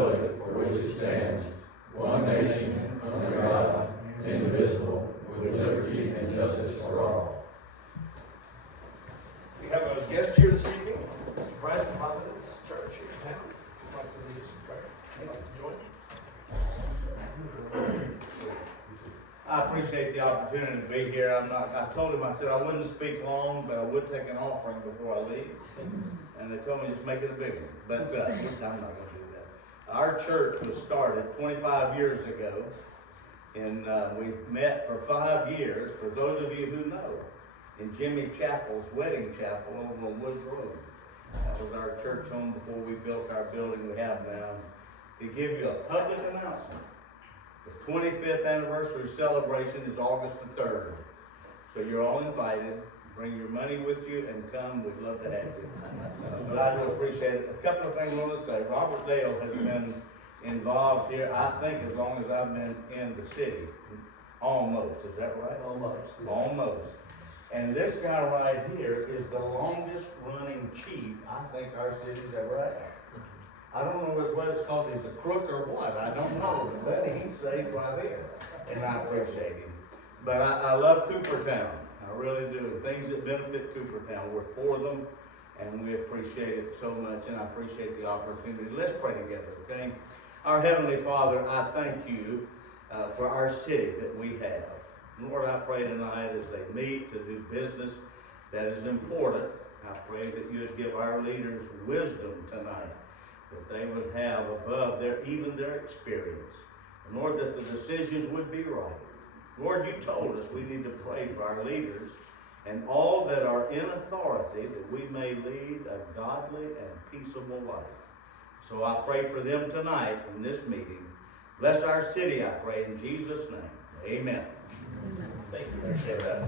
republic for which it stands, one nation, under God, indivisible, with liberty and justice for all. We have a guest here this evening, Mr. Bryce from Providence Church here in town. I'd like to lead us in prayer. Would you like to join me? I appreciate the opportunity to be here. I told him, I said I wouldn't speak long, but I would take an offering before I leave. And they told me just make it a big one. But I'm not going to do that. Our church was started 25 years ago. And we met for 5 years, for those of you who know, in Jimmy Chapel's wedding chapel over on Woods Road. That was our church home before we built our building we have now. To give you a public announcement, the 25th anniversary celebration is August the 3rd. So you're all invited. Bring your money with you and come. We'd love to have you. But I do appreciate it. A couple of things I want to say. Robert Dale has been involved here, I think, as long as I've been in the city. Almost. Is that right? Almost. Almost. And this guy right here is the longest running chief I think our city's ever had. I don't know what it's called, he's a crook or what, I don't know, but he stays right here, and I appreciate him. But I love Coopertown, I really do. Things that benefit Coopertown, we're for them, and we appreciate it so much, and I appreciate the opportunity. Let's pray together, okay? Our Heavenly Father, I thank you for our city that we have. Lord, I pray tonight as they meet to do business that is important, I pray that you would give our leaders wisdom tonight, that they would have above even their experience. And Lord, that the decisions would be right. Lord, you told us we need to pray for our leaders and all that are in authority, that we may lead a godly and peaceable life. So I pray for them tonight in this meeting. Bless our city, I pray, in Jesus' name. Amen. Thank you. Appreciate that.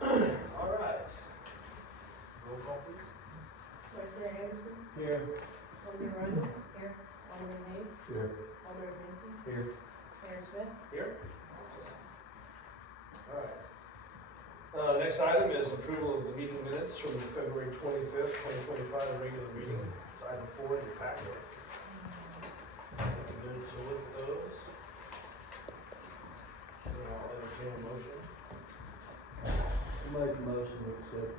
All right. Roll call, please. Vice Mayor Anderson? Here. Alderman Rundle? Here. Alderman Hayes? Here. Alderman Mason? Here. Mayor Smith? Here. All right. Next item is approval of the meeting minutes from the February 25th, 2025 regular meeting. It's item 4 in your packet. Good to look at those. So I'll entertain a motion. Make a motion to accept.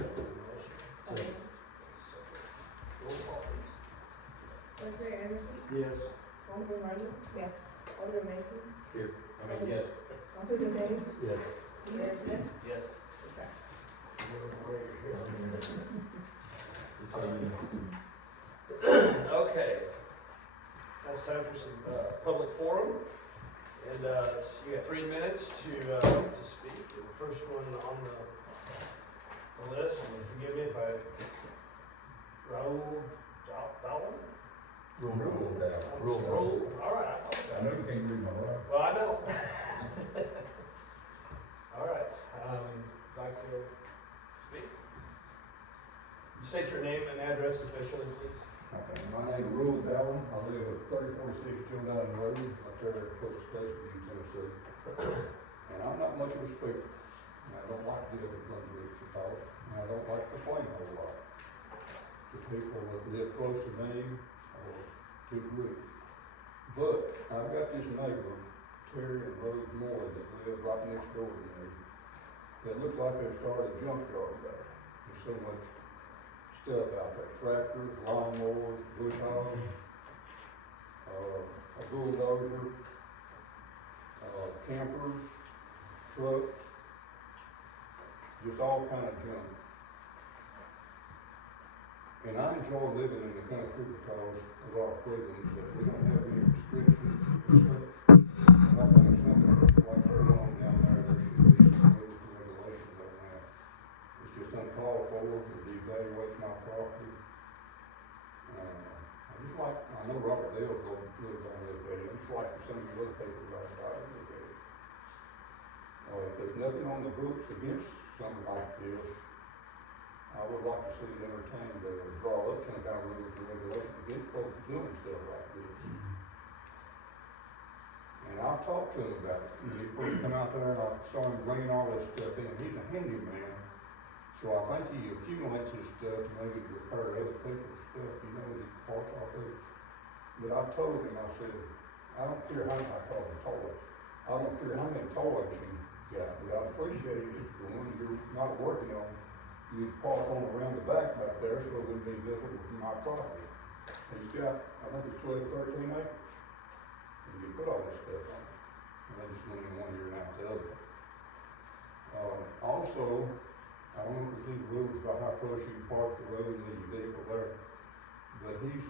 Motion. Second. Roll call, please. Vice Mayor Anderson? Yes. Alderman Rundle? Yes. Alderman Mason? Here. Yes. Alderman Hayes? Yes. Mayor Smith? Yes. Okay. Now it's time for some public forum. And you got 3 minutes to speak. The first one on the list, and forgive me if I Raul Dowell? Raul. All right. I know you can't read my writing. Well, I know. All right. Like to speak? You state your name and address officially, please. Okay, my name is Rule Dallin. I live at 3046 Joe Dowden Road, up there at Coach Station, Tennessee. And I'm not much of a speaker. And I don't like to deal with young groups at all. And I don't like to complain a whole lot to people that live close to me or to groups. But I've got this neighbor, Terry and Rose Moore, that live right next door to me, that looks like they've started a junkyard there. There's so much stuff out there, tractors, lawnmowers, bush hogs, a bulldozer, campers, trucks, just all kind of junk. And I enjoy living in the country because of our freedoms, that we don't have any restrictions and such. I think something like going on down there should be some rules and regulations on that. It's just uncalled for, it devaluates my property. I just like, I know Robert Dale's lives on this area, just like some of you other people right by in this area. If there's nothing on the books against something like this, I would like to see it entertained to draw up some kind of rules and regulations against folks doing stuff like this. And I've talked to him about it. He first come out there and I saw him bringing all this stuff in. He's a handyman, so I think he accumulates his stuff maybe to repair other people's stuff. You know, he parts I told him, I said, I don't care how many, I call them toys, I don't care how many toys you got, but I appreciate it if the ones you're not working on, you park on around the back there, so it would be visible from my property. He's got, I think it's 12, 13 acres, and you put all this stuff on it, and they just went in one year and out the other. Also, I don't know if there's any rules about how close you can park the road and leave your vehicle there, but he's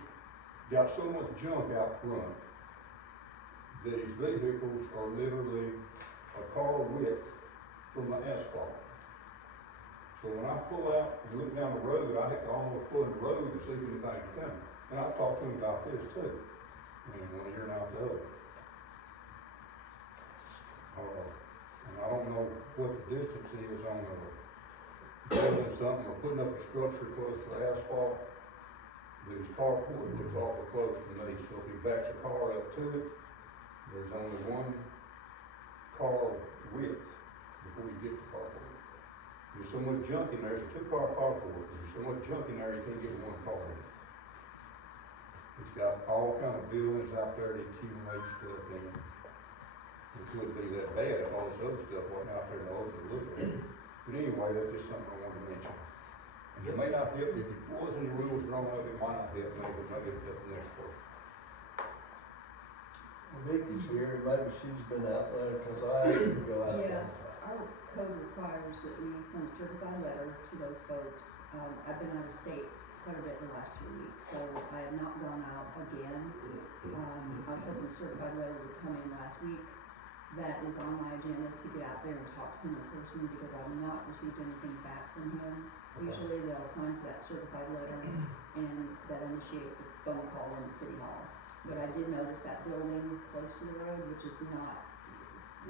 got so much junk out front. These vehicles are literally a car width from the asphalt. So when I pull out and look down the road, I have to almost pull in the road to see if anything's coming. And I've talked to him about this too. And one ear and out the other. And I don't know what the distance is on building something or putting up a structure close to the asphalt. But his carport looks awful close to me, so if he backs a car up to it, there's only one car width before you get to the carport. There's so much junk in there, it's a 2-car carport, there's so much junk in there you can't get one car in. It's got all kind of buildings out there that accumulate stuff in it. It could be that bad if all this other stuff wasn't out there to overlook it. But anyway, that's just something I wanted to mention. And it may not help, if it was any rules wrong of it, might not help me, but maybe it'll help the next person. Vicky's here, maybe she's been out there, cause I had to go out there. Yeah, our code requires that we send a certified letter to those folks. I've been out of state quite a bit the last 2 weeks, so I have not gone out again. I was hoping a certified letter would come in last week. That is on my agenda to get out there and talk to him in person because I've not received anything back from him. Usually they'll sign for that certified letter and that initiates a phone call into City Hall. But I did notice that building close to the road, which is not,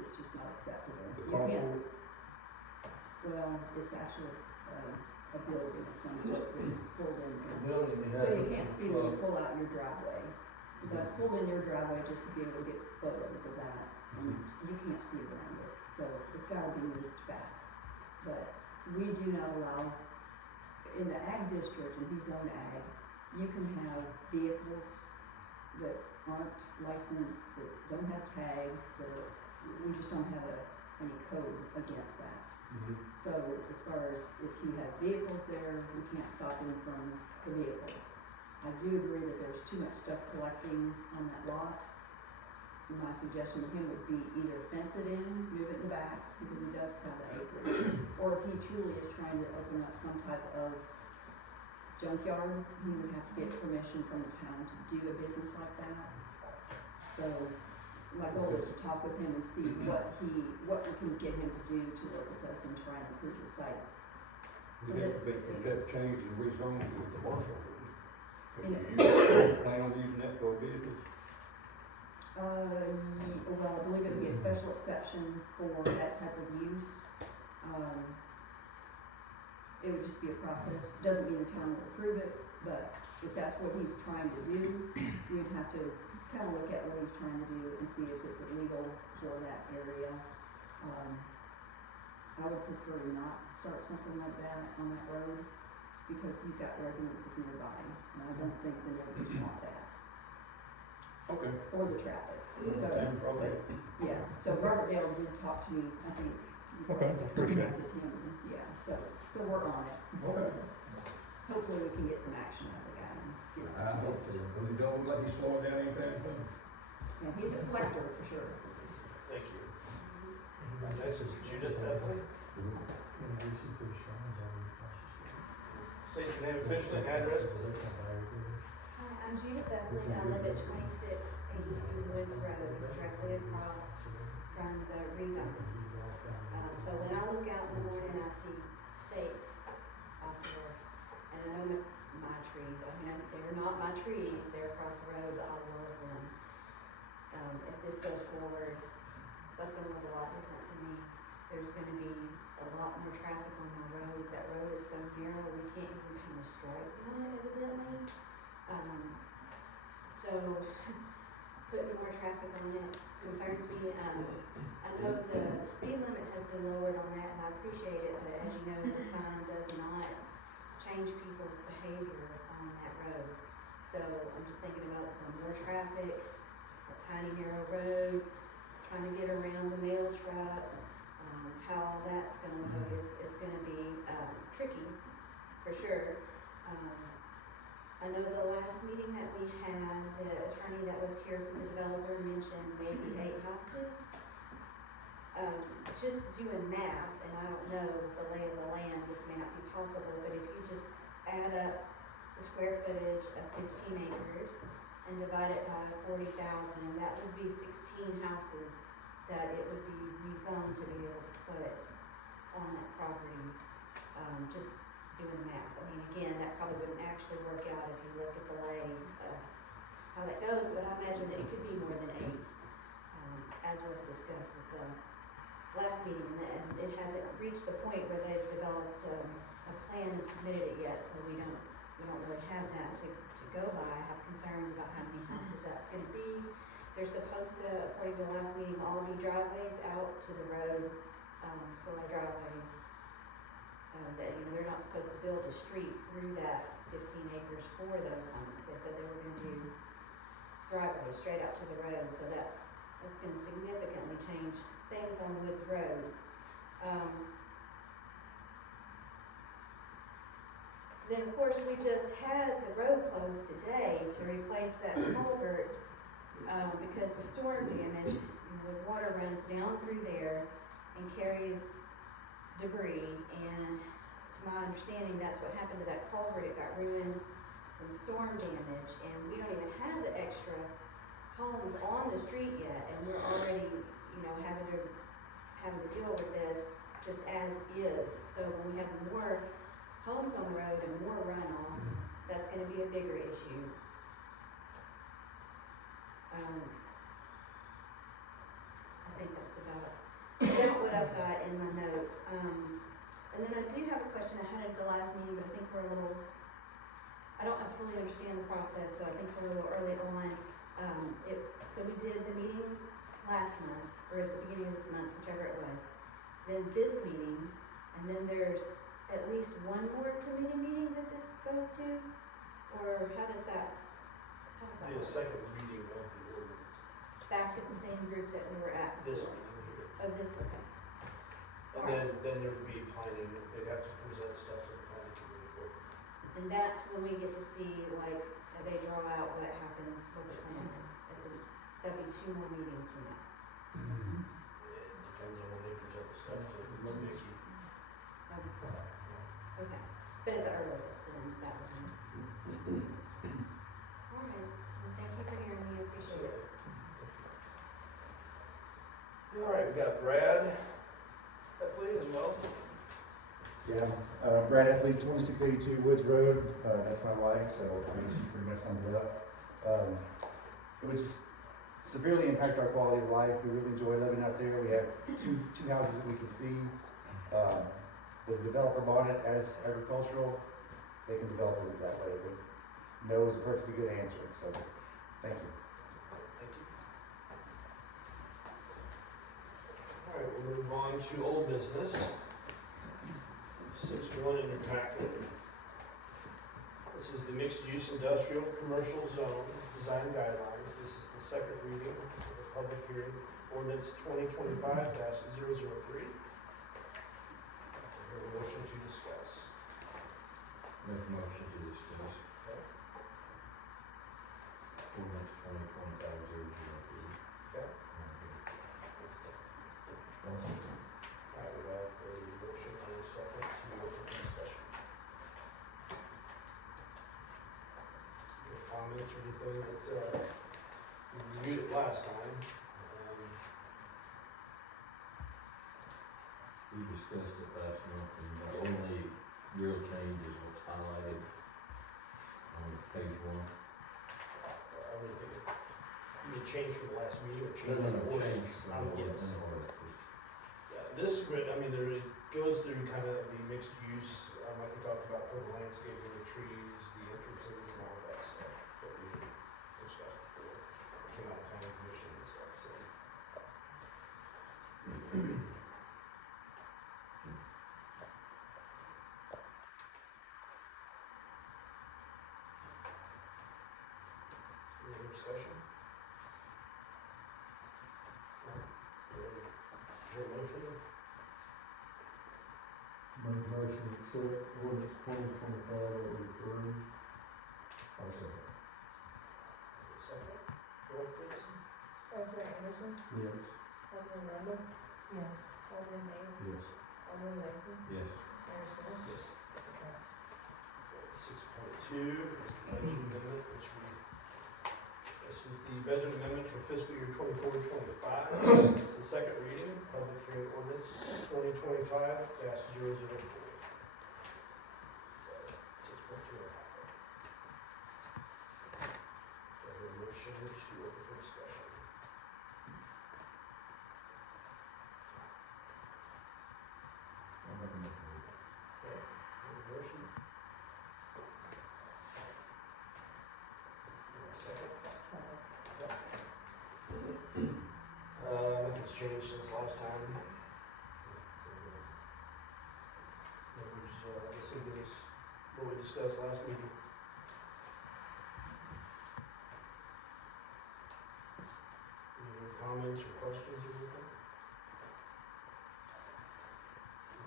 it's just not acceptable. The You can't, carport, well, it's actually a building of some sort that is pulled in The there. building you So have. you can't see when you pull out your driveway. Cause I pulled in your driveway just to be able to get photos of that, and you can't see around it, so it's gotta be moved back. But we do not allow, in the ag district, and he's zone ag, you can have vehicles that aren't licensed, that don't have tags, that are, we just don't have any code against that. So as far as if he has vehicles there, we can't stop him from the vehicles. I do agree that there's too much stuff collecting on that lot. My suggestion to him would be either fence it in, move it in the back, because he does have the acreage. Or if he truly is trying to open up some type of junkyard, he would have to get permission from the town to do a business like that. So my goal is to talk with him and see what we can get him to do to work with us and try and improve the site. So you that, have changed and rezoned to commercial. In- You plan on using that for vehicles? well, I believe it'd be a special exception for that type of use. It would just be a process, doesn't mean the town will approve it, but if that's what he's trying to do, we'd have to kind of look at what he's trying to do and see if it's illegal for that area. I would prefer to not start something like that on that road, because you've got residences nearby, and I don't think the neighbors want that, Okay. or the traffic, so. Okay. Yeah, so Robert Dale did talk to me, I think. You Okay, probably appreciate it. contacted him, yeah, so we're on it. Okay. Hopefully we can get some action out of the guy and get I stuff. hope so, because it don't look like he's slowing down anytime soon. Yeah, he's a collector for sure. Thank you. Next is Judith Bentley. State your name officially and address. Hi, I'm Judith Beverly. I live at 2682 Woods Road, directly across from the rezone. So when I look out in the morning, I see stakes out there, and I know my trees. I mean, they're not my trees; they're across the road, but I love them. If this goes forward, that's going to look a lot different for me. There's going to be a lot more traffic on my road. That road is so narrow, we can't even paint a stripe on it, evidently. So putting more traffic on it concerns me. I know the speed limit has been lowered on that, and I appreciate it, but as you know, the sign does not change people's behavior on that road. So I'm just thinking about the more traffic, a tiny narrow road, trying to get around the mail truck, how all that's gonna look is gonna be, tricky, for sure. I know the last meeting that we had, the attorney that was here from the developer mentioned maybe 8 houses. Just doing math, and I don't know the lay of the land, this may not be possible, but if you just add up the square footage of 15 acres and divide it by 40,000, that would be 16 houses that it would be rezoned to be able to put on that property. Just doing math. I mean, again, that probably wouldn't actually work out if you look at the lay of how that goes, but I imagine that it could be more than 8, as was discussed at the last meeting, and it hasn't reached the point where they've developed a plan and submitted it yet, so we don't really have that to go by. I have concerns about how many houses that's gonna be. They're supposed to, according to the last meeting, all be driveways out to the road, solo driveways. So that, they're not supposed to build a street through that 15 acres for those homes. They said they were gonna do driveways straight up to the road, so that's gonna significantly change things on Woods Road. Then of course, we just had the road closed today to replace that culvert, because the storm damage, the water runs down through there and carries debris, and to my understanding, that's what happened to that culvert. It got ruined from storm damage, and we don't even have the extra homes on the street yet, and we're already, having to deal with this just as is. So when we have more homes on the road and more runoff, that's gonna be a bigger issue. I think that's about what I've got in my notes. And then I do have a question I had at the last meeting, but I think I don't fully understand the process, so I think we're a little early on. So we did the meeting last month, or at the beginning of this month, whichever it was. Then this meeting, and then there's at least one more committee meeting that this goes to? Or how does that The work? second reading of the ordinance, Back at the same group that we were at this before? meeting here. Oh, this, okay. And then there would be planning, they'd have to present stuff to the planning committee. And that's when we get to see, like, they draw out what happens, what the plan is. That'd be 2 more meetings from now. It depends on when they present the stuff to the committee. Okay, but at the earliest, then that was. All right, well, thank you for hearing me, appreciate it. All right, we got Brad Epley as well. Yeah, Brad Epley, 2682 Woods Road, that's my wife, so I guess she pretty much summed it up. It would severely impact our quality of life. We really enjoy living out there. We have two houses that we can see. The developer bought it as agricultural. They can develop it that way, but no is a perfectly good answer, so thank you. Thank you. All right, we'll move on to old business. 6-1 in your packet. This is the mixed-use industrial commercial zone design guidelines. This is the second reading of the public hearing, ordinance 2025-003. A motion to discuss. Make a motion to discuss. Ordinance 2025-003. Okay. All right, we have a motion and a second to open the discussion. Any comments or anything that, we reviewed it last time. We discussed it last month, and the only real change is what's highlighted on page 1. I would think you need change from the last meeting or change No, in the change ordinance. from the Yes. ordinance. Yeah, this, it goes through kind of the mixed use, like we talked about for the landscaping, the trees, the entrances and all that stuff that we discussed before. Came out of planning commission and stuff, so. discussion? No? Your motion? Make a motion to accept ordinance 2025-03. I'll second. Second. Roll please. Vice Mayor Anderson, Yes. Alderman Rundle, Yes. Alderman Hayes, Yes. Alderman Mason, Yes. Mayor Smith. Yes. Yes. 6.2 is the budget amendment, this is the budget amendment for fiscal year 24-25. It's the second reading, public hearing ordinance 2025-004. So, 6.2. Do I hear a motion to open for discussion? I'll make a motion. Okay, any motion? Second. Nothing's changed since last time. This is what we discussed last meeting. Any other comments or questions or anything?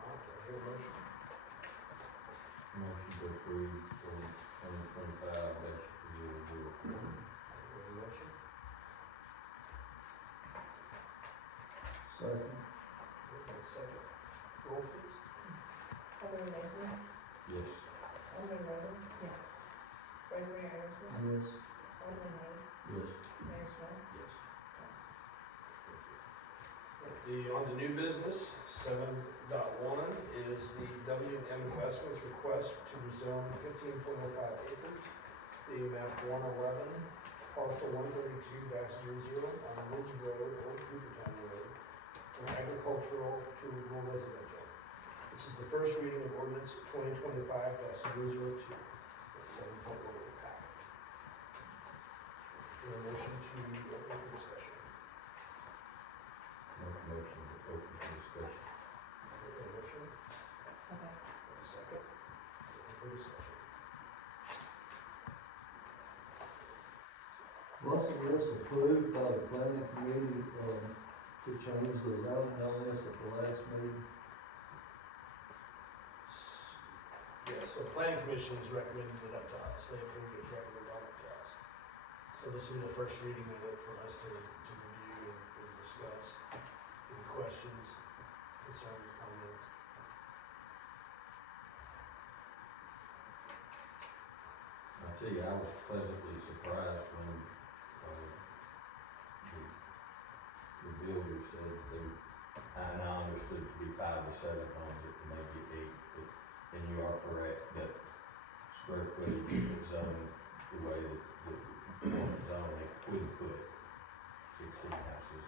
Not, do I hear a motion? Motion to approve for 2025-004. Any motion? Second. Okay, second. Roll please. Alderman Mason, Yes. Alderman Rundle, Yes. Vice Mayor Anderson, Yes. Alderman Hayes, Yes. Mayor Smith. Yes. On the new business, 7.1 is the W&M Investments request to rezone 15.05 acres, the map 111, parcel 132-00 on Woods Road, Old Coopertown Road, from agricultural to rural residential. This is the first reading of ordinance 2025-002. That's 7.1 of the pack. Any motion to open for discussion? Make a motion to open for discussion. Any motion? Okay. Second. Open for discussion. Wasn't this approved by the planning committee, to change the zoning on this at the last meeting? Yeah, so planning commission has recommended it up to us, they approved it, recommended it up to us. So this will be the first reading of it for us to review and discuss. Any questions, concerns, comments? I tell you, I was pleasantly surprised when, the builder said they, and I understood to be 5 to 7 homes, it may be 8, but, and you are correct, that square footage is zoned the way that zone, they couldn't put 16 houses,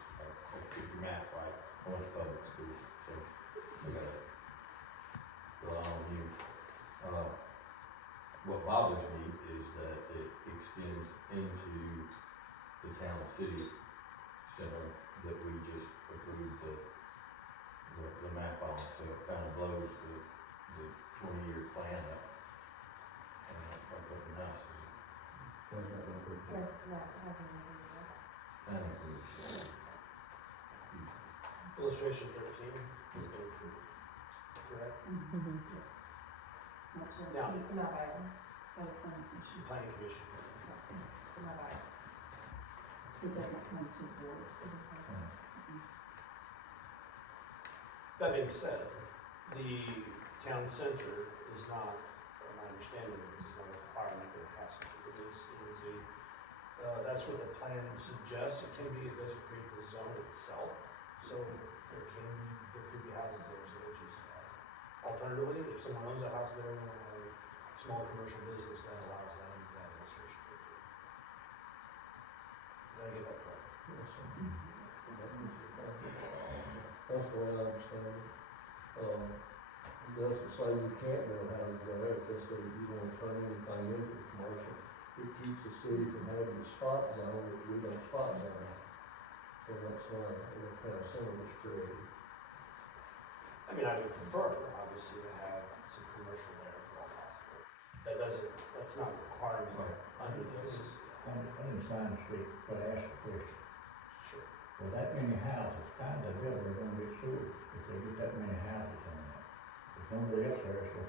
if your math right, on the public schools, so we gotta rely on you. What bothers me is that it extends into the town city center that we just approved the map on, so it kind of blows the 20-year plan up. By putting houses. Was that approved? That's, that hasn't been done. And approved. Illustration 13 has been approved, correct? Yes. Not to, Now- Not by us, by the planning commission. Planning commission. not by us. It doesn't come to the board. It is not. That being said, the town center is not, my understanding is, it's not a requirement that it has to be. It is that's what the plan suggests it can be, it doesn't create the zone itself. So there could be houses there, so they choose to have. Alternatively, if someone owns a house there and they want to have a small commercial business, that allows that under that illustration. Did I get that correct? Yes, sir. That's the way I understand it. It doesn't say you can't build houses there, it just says you won't turn anything into commercial. It keeps the city from having a spot zone, which we don't spot zone. So that's why it kind of center was created. I mean, I would prefer, obviously, to have some commercial there if at all possible. That's not a requirement under this. I understand sign the street, but ask the question. Sure. With that many houses, how the builder gonna get sewer if they get that many houses on that? There's nobody else there, so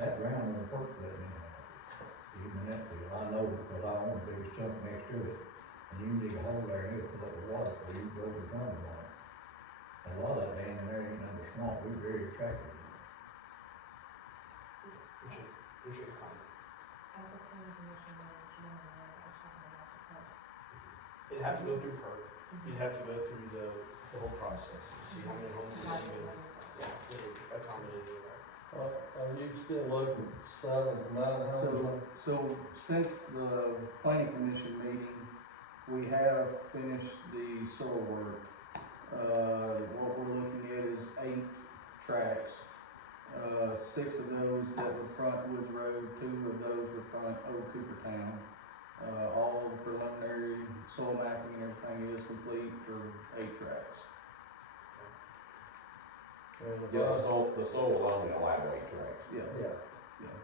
that ground won't work for that many houses. Even that deal, I know because I own the biggest chunk next to it, and you dig a hole there and it'll fill up with water before you go overcome the water. A lot of that dam in there ain't number small, we're very attractive. Appreciate the comment. At the planning commission, there was a gentleman there that was talking about the park. It'd have to go through PERC, you'd have to go through the whole process, to see how many homes you can accommodate in there. Are you still looking at 7 to 9 houses? So since the planning commission meeting, we have finished the soil work. What we're looking at is 8 tracks. 6 of those that would front Woods Road, 2 of those would front Old Coopertown. All the preliminary soil mapping and everything is complete for 8 tracks. And if Yeah, I- the soul will only allow 8 tracks. Yeah. Yeah.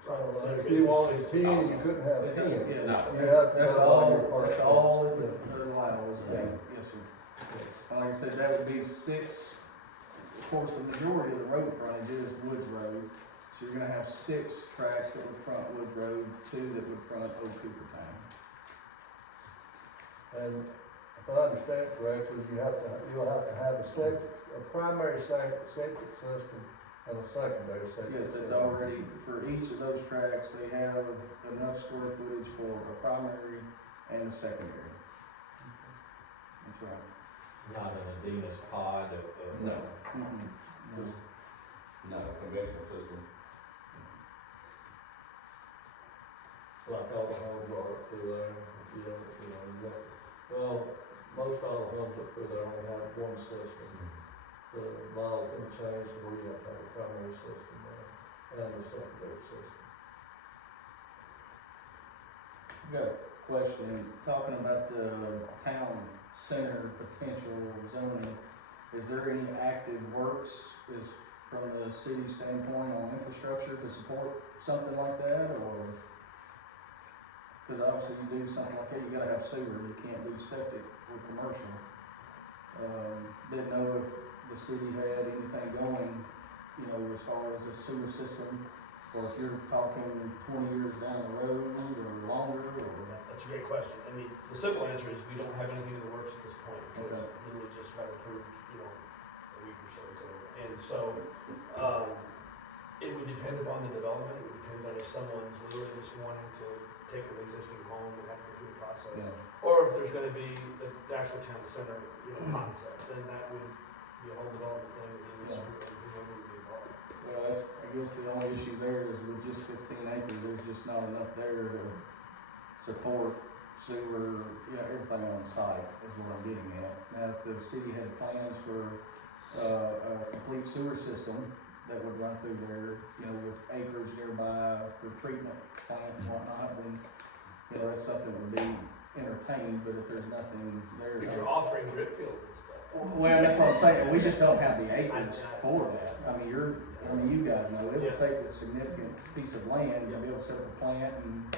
Right, so If it you could be wanted 16. 10, you couldn't have 10. Yeah, No. that's all it allows, Yeah. yes, sir. Like I said, that would be 6, of course, the majority of the road frontage is Woods Road, so you're gonna have 6 tracks that would front Woods Road, 2 that would front Old Coopertown. And if I understand correctly, you'll have to have a primary septic system and a secondary septic Yes, system. that's already, for each of those tracks, they have enough square footage for a primary and a secondary. That's right. Not an Adenis pod of. No. Mhm. No, conventional system. Like all the homes are up through there, you got, well, most all the homes up through there only have one system. The law can change to where you have to have a primary system there and a secondary system. I've got a question, talking about the town center potential zoning, is there any active works from the city standpoint on infrastructure to support something like that, or? Cause obviously you do something like that, you gotta have sewer, you can't do septic with commercial. Didn't know if the city had anything going, as far as a sewer system, or if you're talking 20 years down the road, or longer, or. That's a great question. I mean, the simple answer is we don't have anything in the works at this point because it literally just got approved, a week or so ago. And so, it would depend upon the development. It would depend on if someone's literally just wanting to take an existing home and have to go through the process. Yeah. Or if there's gonna be the actual town center, concept, then that would be a whole development thing that the industry would be involved. Well, I guess the only issue there is with just 15 acres, there's just not enough there to support sewer, everything on site is what I'm getting at. Now, if the city had plans for a complete sewer system that would run through there, with acreage nearby for treatment plants and whatnot, then, that's something that would be entertained, but if there's nothing there. If you're offering drip fields and stuff. Well, that's what I'm saying, we just don't have the acreage for that. I mean, you guys know, it would take a significant piece of land to be able to set up a plant and,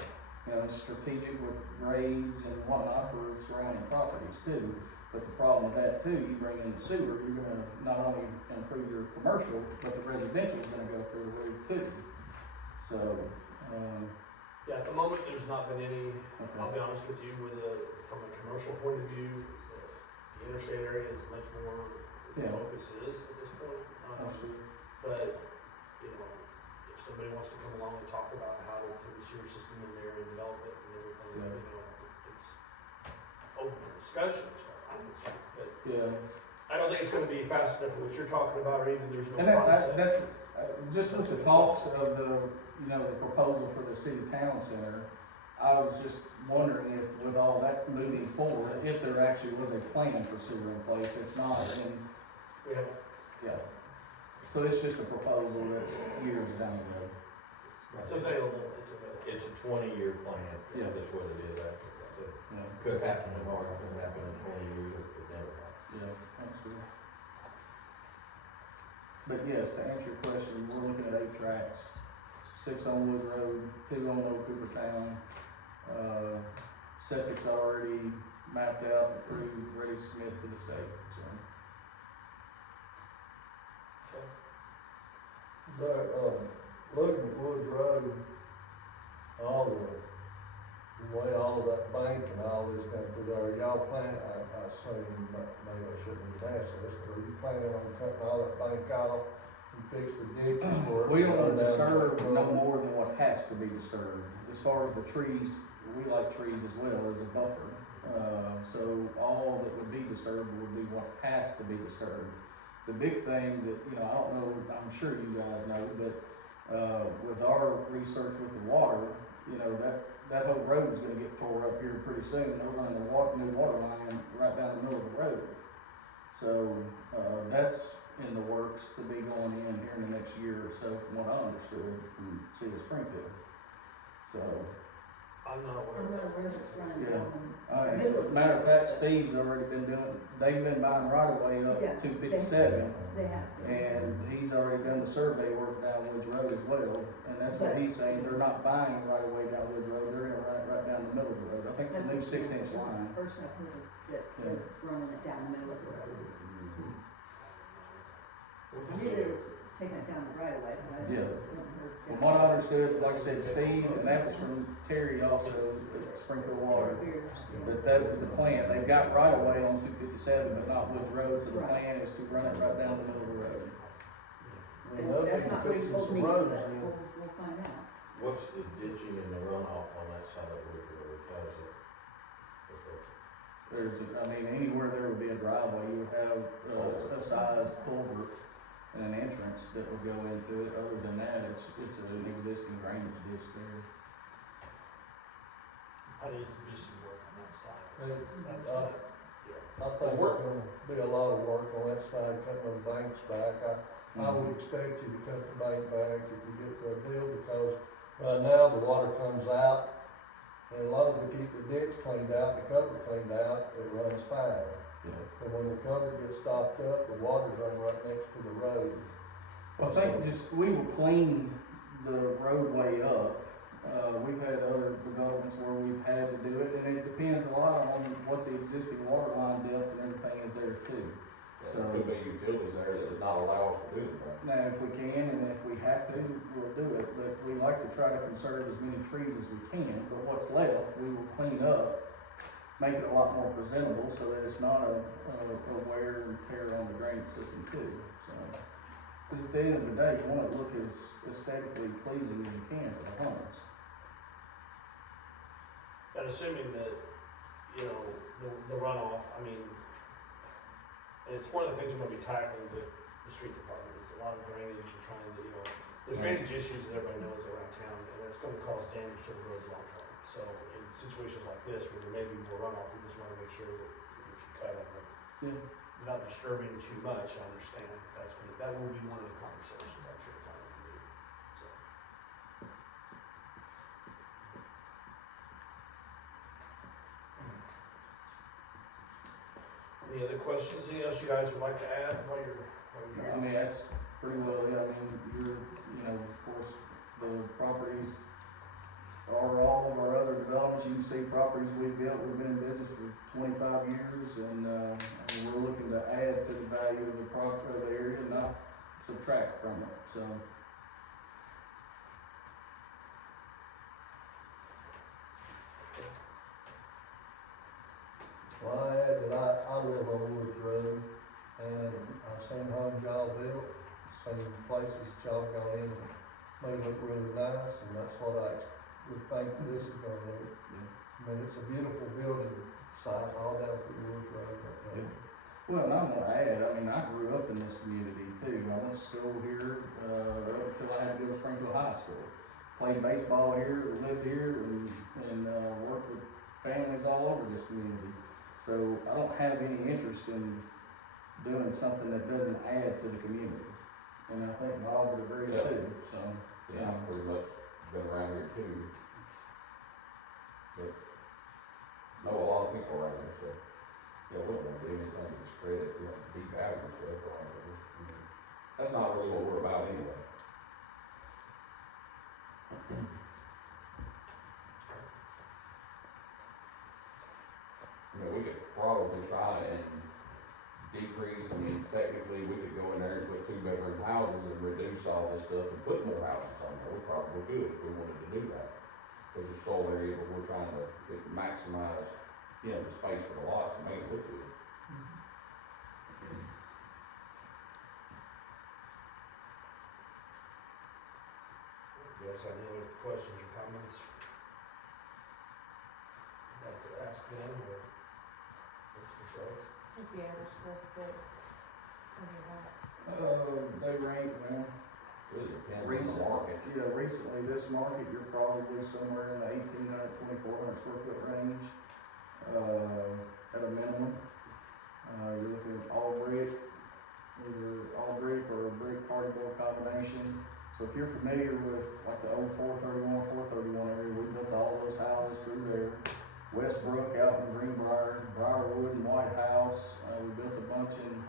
it's strategic with grades and whatnot for surrounding properties too. But the problem with that too, you bring in the sewer, you're gonna not only improve your commercial, but the residential is gonna go through the roof too. So, Yeah, at the moment, there's not been any, okay. I'll be honest with you, from a commercial point of view, the interstate area is much more the Yeah. focus is at this point. Absolutely. But, if somebody wants to come along and talk about how to put a sewer system in there and develop it and everything, it's open for discussion as far as I'm concerned. But Yeah. I don't think it's gonna be fast enough for what you're talking about, or even there's no And concept. that's, just with the talks of the proposal for the city town center, I was just wondering if with all that moving forward, if there actually was a plan for sewer in place, it's not, and, We have, yeah. So it's just a proposal that's years down the road. it's available. It's a 20-year plan, Yeah. that's what it is after. So Yeah, could happen tomorrow, could happen in 20 years, it could never happen. yeah, absolutely. But yes, to answer your question, we're looking at 8 tracks, 6 on Wood Road, 2 on Old Coopertown, septic's already mapped out, approved, ready to submit to the state, so. So, looking at Woods Road, all the way all of that bank and all this down through there, y'all plan, I assume, maybe I shouldn't have asked this, but are you planning on cutting all that bank off and fix the ditches for it? We don't want to Down disturb the no road? more than what has to be disturbed. As far as the trees, we like trees as well as a buffer. So all that would be disturbed would be what has to be disturbed. The big thing that, you know, I don't know, I'm sure you guys know, but, with our research with the water, you know, that whole road is gonna get tore up here pretty soon. They're running a new water line right down the middle of the road. So, that's in the works to be going in here in the next year or so, from what I understood from City of Springfield. So, I'm not aware I'm of not that. aware if it's running Yeah. down. Middle of- matter of fact, Steve's already been doing, they've been buying right away up Yeah, to 257. They have. And he's already done the survey work down Woods Road as well, and that's what he's saying, they're not buying right away down Woods Road, they're gonna run it right down the middle of the road. I think it's a new 6-inch That's line. the first I've heard that they're running it down the middle of the road. Usually it's taking it down the right of way, but I Yeah. haven't heard From down. what I understood, like I said, Steve, and that was from Terry also, at Springfield Water, but that was the plan. They've got right of way on 257, but not Woods Road, so the Right. plan is to run it right down the middle of the road. Well, That's not what he fixing told some me, but roads, yeah. we'll find out. What's the ditching and the runoff on that side of Wood Road, how's it? I mean, anywhere there would be a driveway, you would have a sized culvert and an entrance that would go into it. Other than that, it's an existing drainage ditch there. There needs to be some work on that side. It's- That's, I think there's gonna be a lot of work on that side, cutting those banks back. I would expect you to cut the bank back if you get the deal, because right now the water comes out, and as long as they keep the ditch cleaned out, the cover cleaned out, it runs fine. Yeah. But when the cover gets stopped up, the water's running right next to the road. Well, I think just, we will clean the roadway up. We've had other developments where we've had to do it, and it depends a lot on what the existing water line depth and everything is there too. There could be utilities there that would not allow us to do anything. Now, if we can, and if we have to, we'll do it, but we like to try to conserve as many trees as we can, but what's left, we will clean up, make it a lot more presentable, so that it's not a wear and tear on the drainage system too, so. Cause at the end of the day, you want it to look as aesthetically pleasing as you can for the homes. And assuming that, you know, the runoff, I mean, and it's one of the things we're gonna be tackling with the street department, is a lot of drainage and trying to, you know, there's drainage issues that everybody knows around town, and it's gonna cause damage to the roads long term. So in situations like this, where there may be more runoff, we just wanna make sure that if we can cut it, Yeah. without disturbing too much, I understand, that will be one of the conversations, I'm sure, kind of, so. Any other questions, anything else you guys would like to add while you're I mean, that's pretty well, yeah, I mean, you know, of course, the properties are all of our other developments. You can see properties we've built, we've been in business for 25 years, and we're looking to add to the value of the area, not subtract from it, so. Well, I add that I live on Woods Road, and I've seen homes y'all built, seen places that y'all gone in and made look really nice, and that's what I would think this is gonna look. I mean, it's a beautiful building site all down through Woods Road. Well, and I'm gonna add, I mean, I grew up in this community too. I went to school here, up until I had to go to Springfield High School. Played baseball here, lived here, and worked with families all over this community. So I don't have any interest in doing something that doesn't add to the community. And I think Bob would agree Yeah. too, so. Yeah, I've pretty much been around here too. But know a lot of people around here, so, yeah, we don't want to do anything to discredit, you know, deep value and stuff or whatever. I mean, that's not really what we're about anyway. I mean, we could probably try and decrease, I mean, technically, we could go in there and put 2-bedroom houses and reduce all this stuff and put more houses on there, we probably could if we wanted to do that. Cause it's sold area, but we're trying to maximize, you know, the space for the lots to make it look good. You guys have any other questions or comments? I'd like to ask them or fix themselves. What's the average square foot of your house? They range, man. Really depends on the market. Recently, this market, you're probably somewhere in the 1,800, 2,400 square foot range, at a minimum. You're looking at all brick, either all brick or a brick cardboard combination. So if you're familiar with like the old 431, 431 area, we built all those houses through there. Westbrook out in Greenbrier, Briarwood and White House, we built a bunch in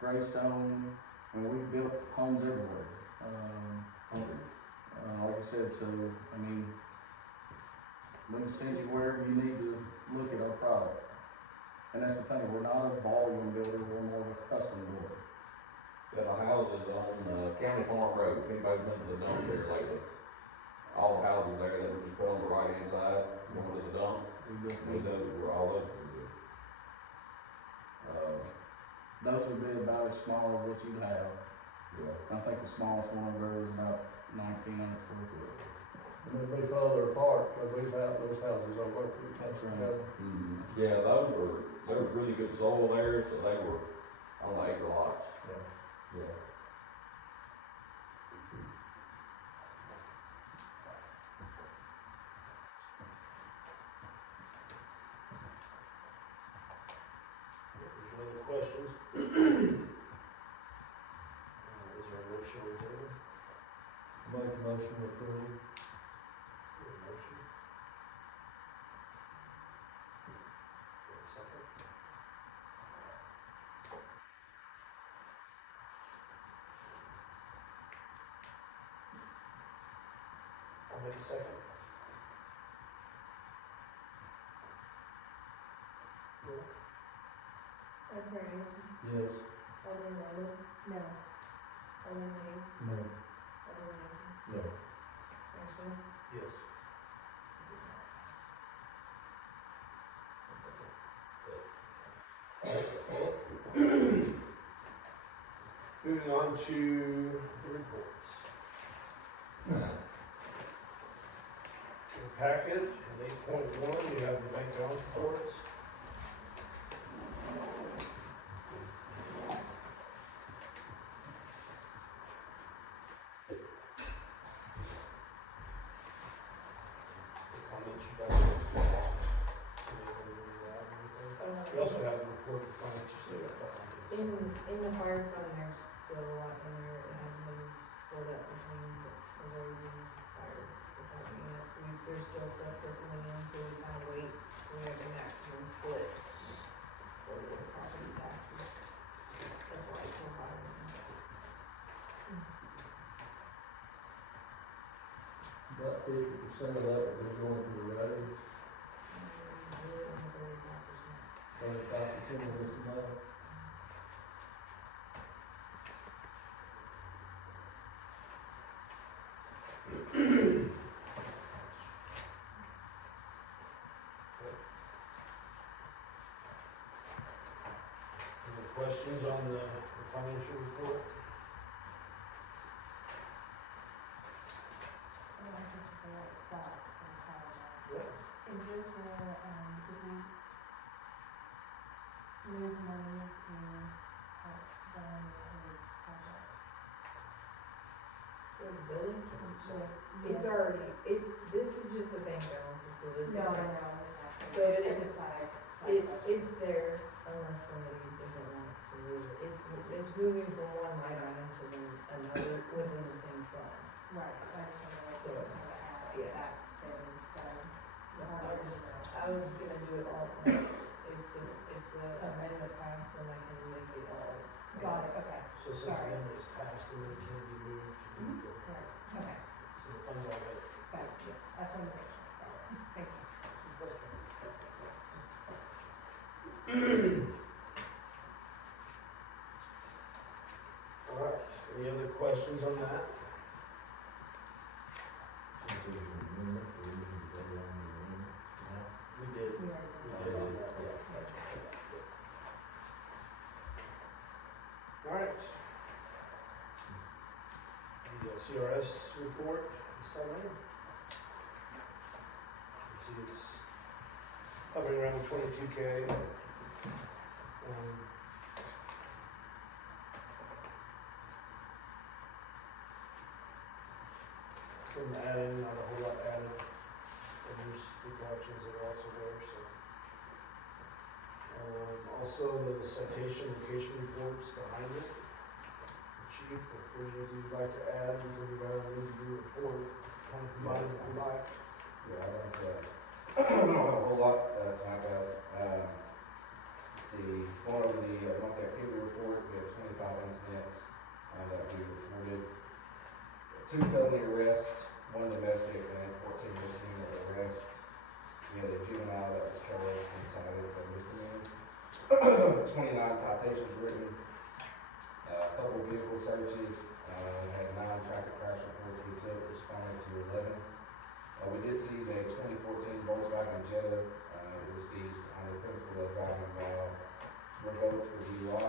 Greystone, and we've built homes everywhere. Hundreds. Like I said, so, I mean, we can send you wherever you need to look at our product. And that's the thing, we're not a volume builder, we're more of a custom builder. Got our houses on, County Farm Road, if anybody's been to the dump there lately. All the houses there that were just put on the right hand side, going to the dump, those were all those were good. Those would be about as small as what you'd have. Yeah. I think the smallest one there was about 1,900 square foot. And they'd be further apart, cause those houses are working close together. Mm-hmm. Yeah, there was really good soil there, so they were on the acre lots. Yeah. Yeah. If there's no other questions. Is there a motion on the table? Make a motion to approve. Motion. Second. I'll make a second. Vice Mayor Anderson? Yes. Alderman Randall? No. Alderman Hayes? No. Alderman Mason? No. Mayor Smith? Yes. Moving on to the reports. Your packet, in 8.1, you have the bank balance reports. The comments you guys have. We also have the report of financial statement. In the fire fund, there's still a lot in there, it hasn't been split up between the roads and fire department yet. There's still stuff trickling in, so we kind of wait, so we have the maximum split for the property taxes. That's why it's so high right now. About 50% of that would be going to the roads, We're on 35%. 35% of this amount. Any questions on the financial report? This is the right spot, so I apologize. Yeah. Is this where, did we move money to help them with his project? For the building? Yeah. It's already, this is just the bank balances, so this is. No, I know, it's not. So it- It's a side. It's there unless somebody doesn't want to use it. It's moving from one line item to another within the same fund. Right, I just wanted to, So, ask if yeah. that's been done. I was gonna do it all at once. If the amendment passed, then I can make it all. Got it, okay, So since the Sorry. amendment is passed, then it can be moved to the, correct, okay, so the funds all get. thanks, that's one of the questions, sorry, thank you. Alright, any other questions on that? Since there's an amendment, we need to vote on the amendment now. We did, We already we did. did on that, yeah, that's right. Alright. The CRS report, summary. You see it's hovering around 22K. Some added, not a whole lot added. And there's the collections that are also there, so. Also the citation location reports behind it. Chief, if there's anything you'd like to add, you can do that on the review report, kind of combine it if you like. Yeah, I don't, I don't have a whole lot, tonight, guys. Let's see, going over the monthly activity report, we had 25 incidents, that we reported. 2 felony arrests, 1 domestic, and 14 misdemeanor arrests. We had a juvenile that was charged and cited for misdemeanor. 29 citations written, a couple of vehicle searches, had 9 traffic crash reports we took, responded to 11. We did seize a 2014 Volkswagen Jetta. It was seized under the principle of driving while revoked for DUI.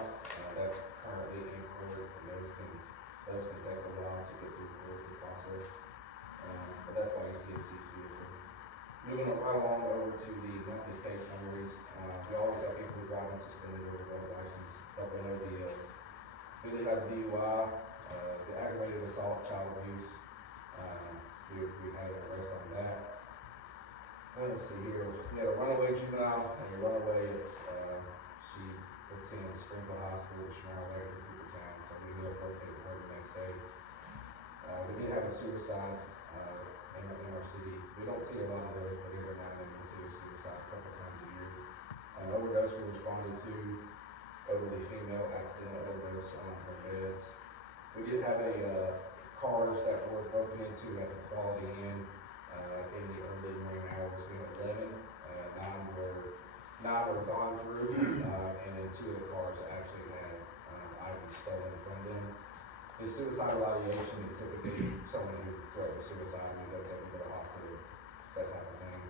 That's currently in court, and those can take a while to get through the court process. But that's why you see a seized vehicle. Moving right along over to the monthly case summaries. We always have people driving suspended or revoked license, but with no deals. We did have DUI, the aggravated assault, child abuse. We had an arrest on that. Let's see here. We had a runaway juvenile, and a runaway she attended Springfield High School, which is away from Coopertown, so we ended up locating her the next day. We did have a suicide in our city. We don't see a lot of those, but every now and then we see a suicide a couple times a year. An overdose we responded to, elderly female accidental overdose on her meds. We did have cars that were broken into at the Quality Inn in the early morning hours. We had 11, 9 were gone through, and then 2 of the cars actually had items stolen from them. The suicidal ideation is typically someone who threatened suicide and they'll take them to the hospital, that type of thing.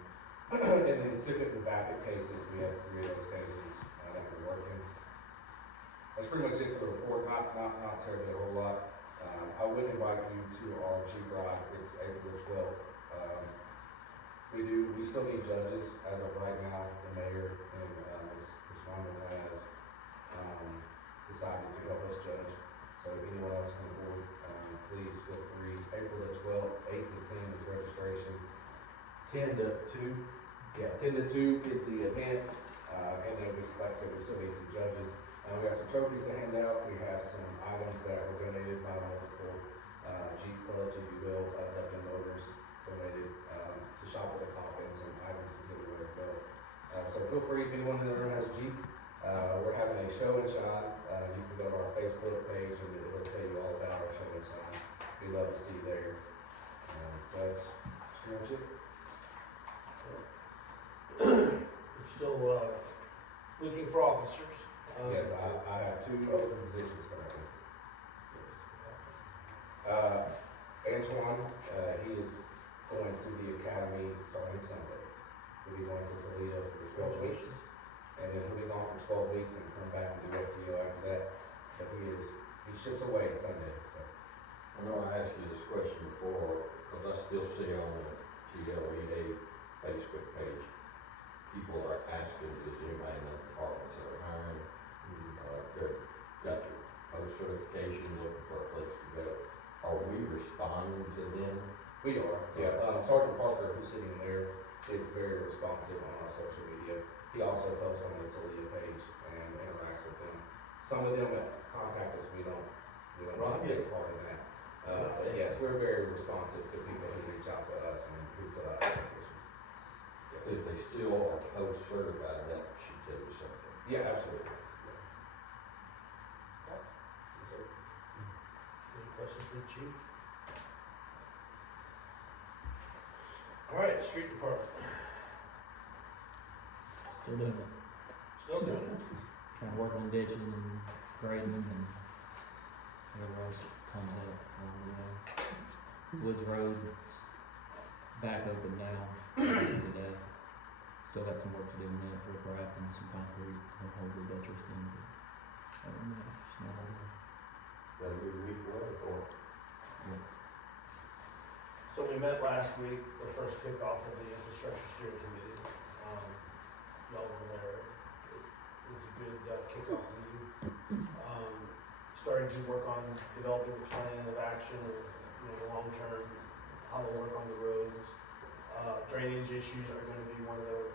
And then Civic and Vapid cases, we had 3 of those cases that were working. That's pretty much it for the report, not terribly a whole lot. I would invite you to our Jeep ride. It's April the 12th. We still need judges as of right now. The mayor and Ms. Wanda has decided to help us judge. So if anyone else on the board, please feel free. April the 12th, 8 to 10 is registration. 10 to 2 is the event. And then like I said, we still need some judges. We got some trophies to hand out. We have some items that were donated by multiple Jeep clubs, if you will, Dublin Motors donated to shop at the coffin, some items to give away as well. So feel free, if anyone in the room has a Jeep, we're having a show and shine. You can go to our Facebook page and it'll tell you all about our show and shine. We'd love to see you there. So that's pretty much it. We're still looking for officers. Yes, I have 2 open positions currently. Yes. Antoine, he is going to the academy starting Sunday. He'll be going to Toledo for 12 weeks. And then he'll be gone for 12 weeks and come back and do FTO after that. But he ships away Sunday, so. I know I asked you this question before, because I still see on the TLEA Facebook page, people are asking, does anybody in the departments that are hiring? They're got your post certification, looking for a place to go. Are we responding to them? We are, yeah. Sergeant Parker, who's sitting there, is very responsive on our social media. He also posts on the Toledo page and interacts with them. Some of them that contact us, we don't take part in that. But yes, we're very responsive to people who reach out to us and who fill out applications. Yes. If they still are post certified, that should tell you something. Yeah, absolutely. Yes, sir. Any questions for the chief? All right, street department. Still doing it. Still doing it. trying to work on ditching and grading and whatever else comes up along the way. Woods Road, back open now, today. Still got some work to do in that, rip wrap and some concrete, and hold the buttress in. But other than that, it's not all there. That'll be the week away for it. So we met last week, the first kickoff of the infrastructure steering committee. Y'all were there. It was a good kickoff meeting. Starting to work on developing a plan of action, or, the long term, how to work on the roads. Drainage issues are gonna be one of the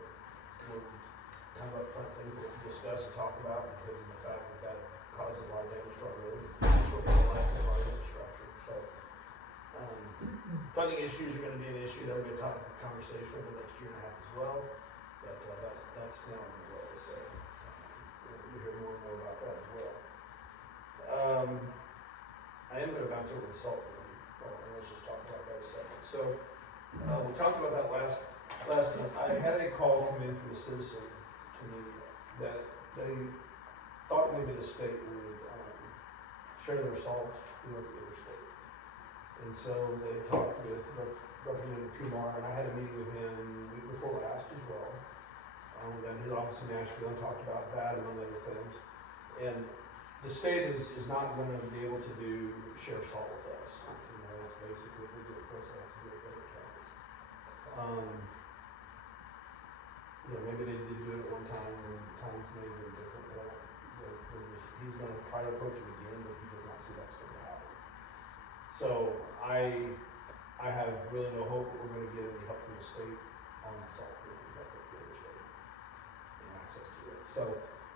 kind of upfront things that we discuss and talk about, because of the fact that causes a lot of damage to our roads, shortens the life of our infrastructure. So, funding issues are gonna be an issue, that'll be a topic of conversation over the next year and a half as well, but, that's now in the way, so, you'll hear more and more about that as well. I am gonna bounce over the salt room, and let's just talk about that a second. So, we talked about that last month. I had a call come in from a citizen to me that they thought maybe the state would, share their salt with the other state. And so they talked with Representative Kumar, and I had a meeting with him week before last as well. We got in his office in Nashville and talked about that among other things. And the state is not gonna be able to share salt with us. That's basically what we do it for us, I have to do it for other counties. Maybe they did do it at one time, and times may have been different, but he's gonna try to approach it again, but he does not see that's gonna happen. So I have really no hope that we're gonna get any help from the state on the salt field, but the other state and access to it. So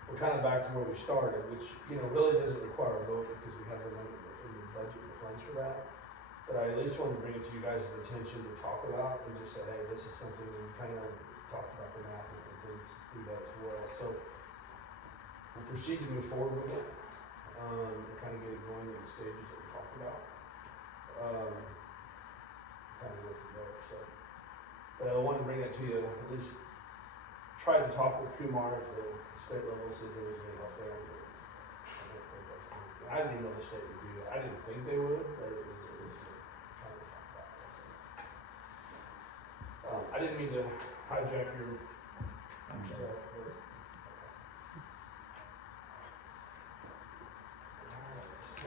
we're kind of back to where we started, which, really doesn't require a vote, because we have the money in the budget and the funds for that. But I at least wanted to bring it to you guys' attention to talk about, and just say, hey, this is something that we kind of talked about the math and things through that as well. So we'll proceed to move forward with it, and kind of get it going in the stages that we talked about. Kind of go from there, so. But I wanted to bring it to you, at least try to talk with Kumar at the state level, see if there was any help there. I don't think that's good. I didn't even know the state would do that. I didn't think they would, but it was trying to talk about it. I didn't mean to hijack your. I'm sorry.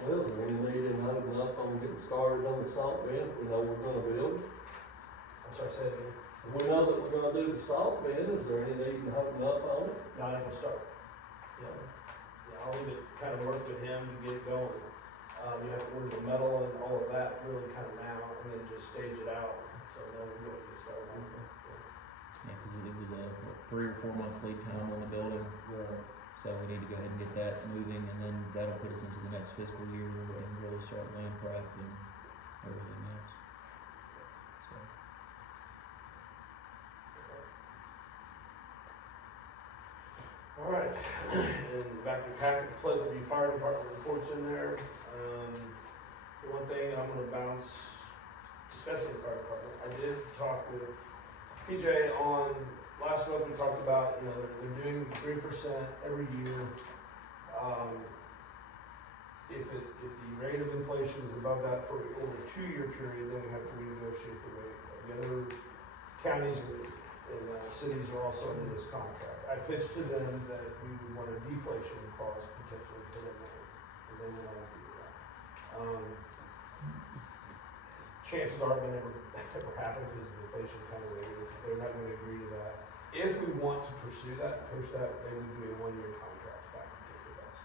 Well, is there any need in holding up on getting started on the salt bed? We know we're gonna build. I'm sorry, say it again. We know that we're gonna do the salt bed. Is there any need in holding up on it? No, I think we'll start. Yeah, I'll leave it, kind of work with him to get it going. You have to order the metal and all of that really kind of now, and then just stage it out, so then we'll go and get started on it. Yeah, cause it was a 3 or 4 month lead time on the building. So we need to go ahead and get that moving, and then that'll put us into the next fiscal year where we can really start land prep and everything else. So. All right, and back to Pleasant View Fire Department reports in there. The one thing I'm gonna discussing the fire department, I did talk with PJ on, last month we talked about, they're doing 3% every year. If the rate of inflation is above that for over a 2-year period, then we have to renegotiate the rate. The other counties and cities are also in this contract. I pitched to them that we would want a deflation clause potentially put in there, and they will not do that. Chances are it will never happen because of the inflation kind of rate. They're not going to agree to that. If we want to pursue that, push that, they would do a 1-year contract back with us.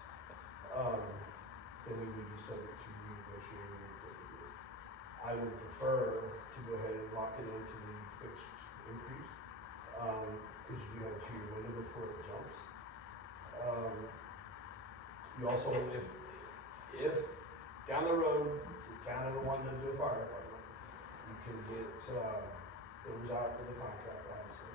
Then we would be subject to renegotiating rates every year. I would prefer to go ahead and lock it into the fixed increase, because you do have a 2-year window before it jumps. You also, if down the road, the town ever wanted to do a fire department, you can get, those out with the contract, obviously.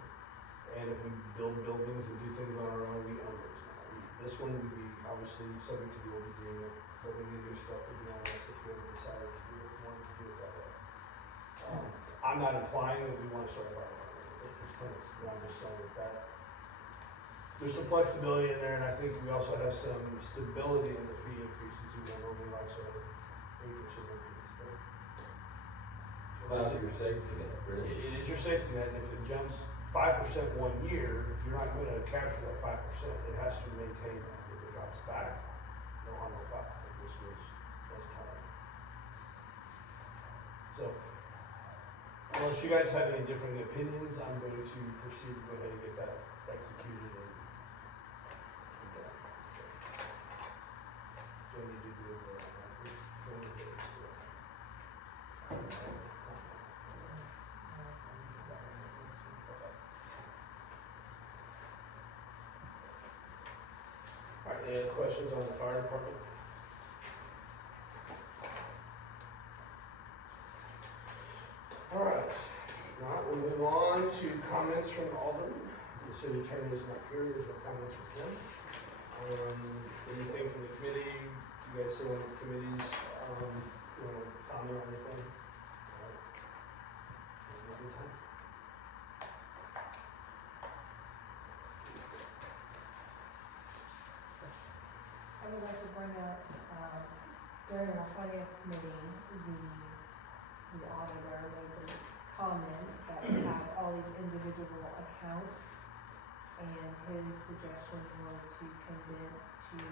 And if we build buildings and do things on our own, we own those now. This one would be obviously subject to the old agreement, but we need to do stuff with the IRS if we ever decided to do it, wanted to do it that way. I'm not implying that we want to start a fire department at this point, but I'm just saying that there's some flexibility in there, and I think we also have some stability in the fee increases, even though nobody likes a 8% increase, but. That's your safety net, really. It is your safety net, and if it jumps 5% one year, you're not gonna capture that 5%, it has to maintain that. If it drops back, no harm, no foul. I think this was, that's planned. So, unless you guys have any different opinions, I'm going to proceed to go ahead and get that executed and done. So, do I need to do it like this? 20 days, Alright, any other questions on the fire department? Alright, now we'll move on to comments from Alderman. The city attorney is not here, there's no comments from him. Anything from the committee, you guys sit on the committees, you wanna comment on anything? Alright. Have a good time. I would like to bring up, during our finance committee, the auditor made the comment that we have all these individual accounts, and his suggestion was to condense to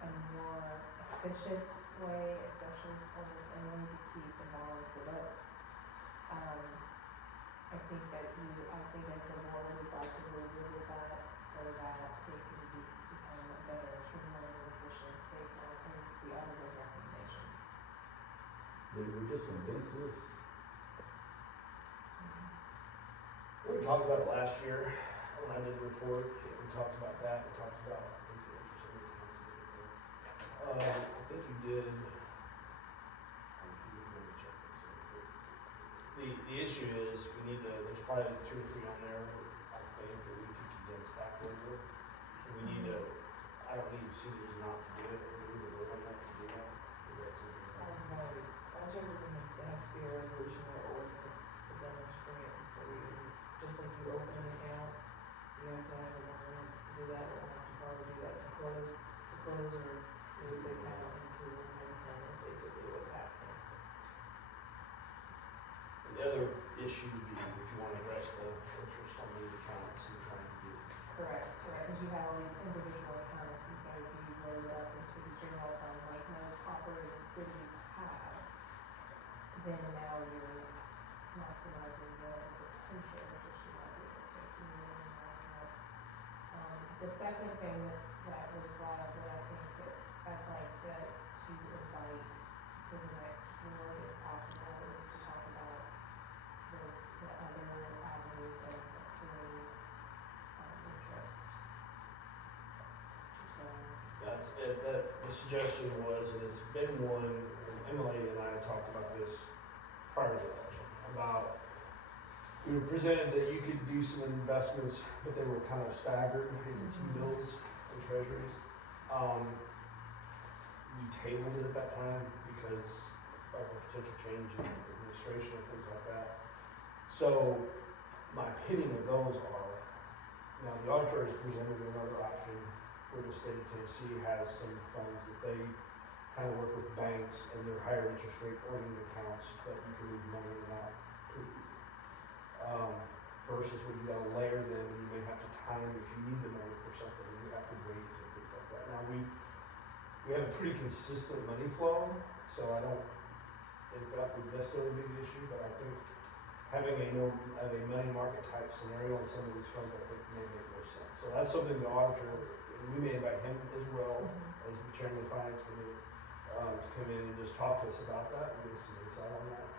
a more efficient way, especially for Miss Emily to keep and balance the books. I think as the board would like to revisit that so that it can become a better, streamlined, and efficient based on the auditor's recommendations. Did we just condense this? We talked about it last year, when I did the report, we talked about that, we talked about, I think, the interest rate accounts and different things. I think you did. The issue is, we need to, there's probably 2 or 3 on there, I think, that we could condense back a little bit. And we need to, I don't need to see there's not to do it, we need to vote on that to do that. Is that something? I'll check with them if there has to be a resolution or ordinance, but then I'll just bring it before you, just like you open an account, you have to have an ordinance to do that, we'll have to probably do that to close or move the account into one ten is basically what's happening. And the other issue would be if you wanna address the interest on the accounts and trying to get. Correct, because you have all these individual accounts, and so if you roll it up into the general fund like most operating cities have, then now you're maximizing the potential, which you might be able to accumulate and out. The second thing that was brought up that I think that I'd like to invite to the next board, if possible, is to talk about the other avenues of accruing interest. So. That's it, the suggestion was, and it's been one, and Emily and I talked about this prior to the election, about, we were presented that you could do some investments, but they were kind of staggered, in T-bills and treasuries. We tabled it at that time because of a potential change in administration and things like that. So, my opinion of those are, now the auditor has presented another option where the state of Tennessee has some funds that they kind of work with banks and their higher interest rate earning accounts that you can move money in and out pretty easy. Versus where you gotta layer them and you may have to time if you need the money for something, you have to wait and things like that. Now we have a pretty consistent money flow, so I don't think that would necessarily be the issue, but I think having a money market type scenario on some of these funds, I think may make more sense. So that's something the auditor, and we may invite him as well, as the chairman of the finance committee, to come in and just talk to us about that and give us some insight on that.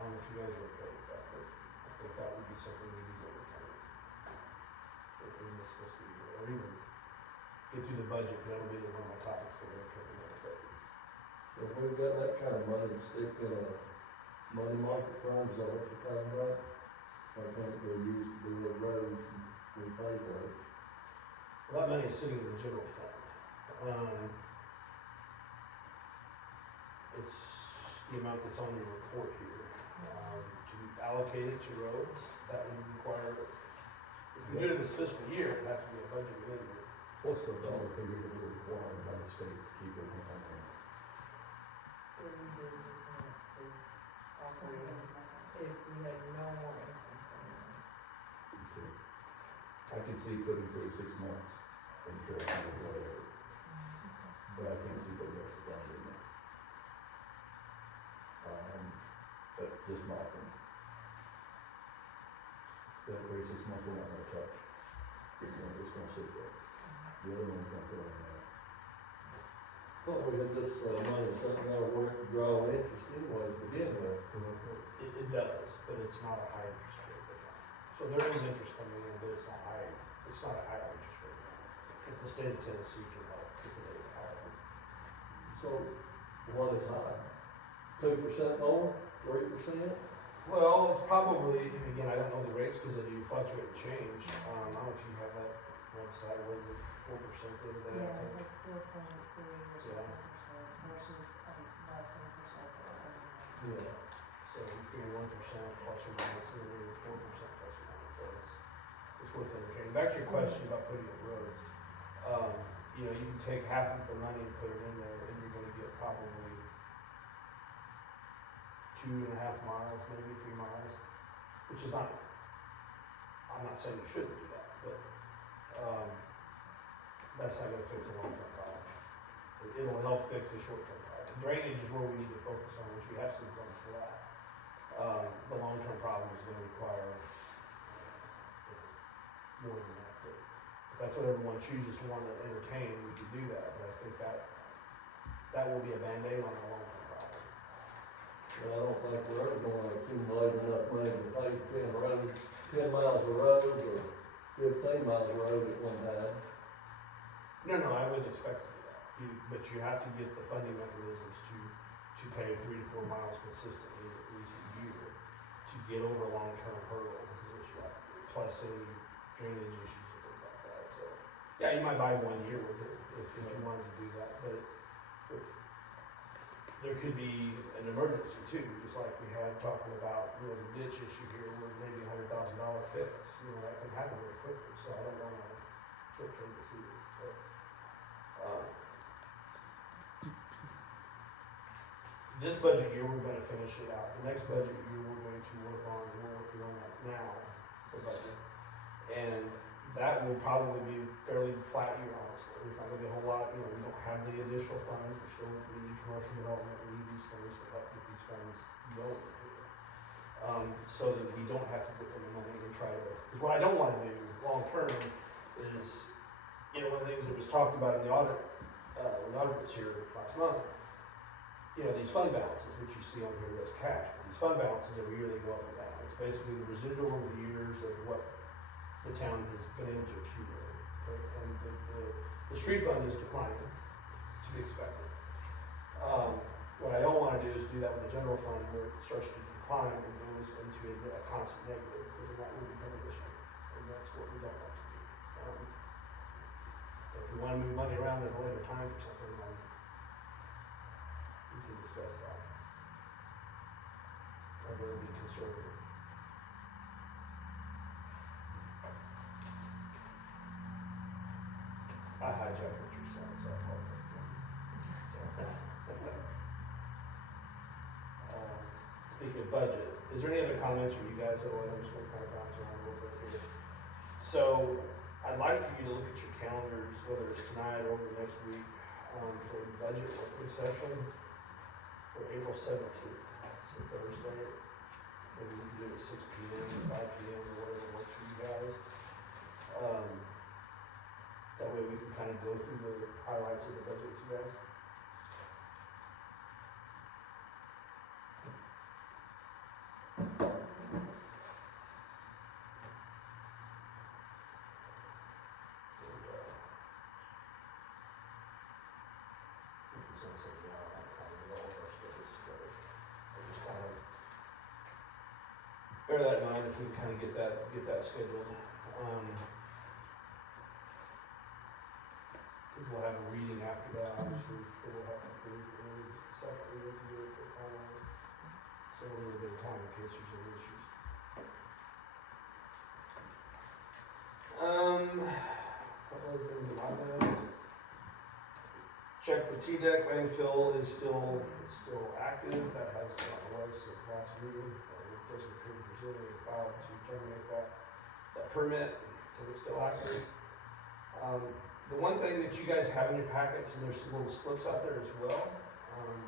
If you guys are okay with that, but I think that would be something we need to kind of in this fiscal year, or even get through the budget, because that'll be one of my topics for the coming up. But If we've got that kind of money to stick in a money market fund, is that what you're talking about? Why can't we use it to build roads and repay roads? well, that money is sitting in the general fund. It's the amount that's on your report here. To allocate it to roads, that would require If we do it this fiscal year, it'd have to be a budget amendment. What's the dollar figure that we're required by the state to keep it on there? 30 business months to operate if we had no more income coming in. Okay. I can see putting 36 months in trust or whatever, but I can't see putting rest of the in there. But just my opinion. That 36 months we're not gonna touch. It's gonna sit there. The other one's gonna go in there. Well, we had this, money sitting there where it could draw interest anyway to begin with. It does, but it's not a high interest rate account. So there is interest coming in, but it's not high, it's not a high interest rate account. If the state of Tennessee can help keep it a little higher. So, what is high? 2% more, 3%? Well, it's probably, again, I don't know the rates because they do fluctuate and change. I don't know if you have that website, was it 4% the other day? I Yeah, it's think? like 4.3 or Yeah. 4% versus, less than a percent for everyone. Yeah. So you figure 1% plus or minus, and then it's 4% plus or minus, so it's worth entertaining. Back to your question about putting it roads, you know, you can take half of the money and put it in there, and you're gonna get probably 2.5 miles, maybe 3 miles, which is not, I'm not saying you shouldn't do that, but, that's not gonna fix a long-term problem. It'll help fix a short-term problem. Drainage is where we need to focus on, which we have some funds for that. The long-term problem is gonna require more than that, but if that's what everyone chooses to want to entertain, we can do that, but I think that will be a Band-Aid on the long-term problem. Well, I don't think we're ever gonna accumulate enough money to pay 10 miles of road or 15 miles of road at one time. No, I wouldn't expect to do that. But you have to get the funding mechanisms to pay 3 to 4 miles consistently at least a year to get over a long-term hurdle, which you have to do, plus any drainage issues and things like that. So, yeah, you might buy 1 year with it if you wanted to do that, but there could be an emergency too, just like we had talking about, the ditch issue here where maybe $100,000 fix, that can happen very quickly, so I don't want to short-term this either, so. This budget year, we're gonna finish it out. The next budget year, we're going to work on, and we're working on that now, the budget. And that will probably be a fairly flat year, honestly. There's not gonna be a whole lot, we don't have the additional funds, we need commercial development, we need these things to help get these funds going here. So that we don't have to put them in money and try to, because what I don't wanna do long-term is, one of the things that was talked about in the audit, when the audit was here last month, these fund balances, which you see on here, that's cash, but these fund balances every year they go up and down. It's basically the residual over the years of what the town has been able to accumulate. Okay? And the street fund is declining, to be expected. What I don't wanna do is do that with the general fund where it starts to decline and goes into a constant negative, because then that will become an issue. And that's what we don't want to do. If we wanna move money around at a later time for something, then we can discuss that. I'd rather be conservative. I hijacked what you're saying, so I apologize. Speaking of budget, is there any other comments from you guys? Otherwise, I'm just gonna kind of bounce around a little bit here. So, I'd like for you to look at your calendars, whether it's tonight or over the next week, for the budget working session for April 17th. It's a Thursday. Maybe we can do it at 6 p.m. or 5 p.m. or whatever works for you guys. That way we can kind of go through the highlights of the budget with you guys. Bear that in mind if we can kind of get that scheduled. Because we'll have a reading after that, obviously, that we'll have to approve, and then separately we can do it for final. So a little bit of time in case there's any issues. Couple other things on my list. Check with T-Deck, landfill is still active, that has gone away since last meeting. There's some papers in and filed to terminate that permit, so it's still active. The one thing that you guys have in your packets, and there's some little slips out there as well,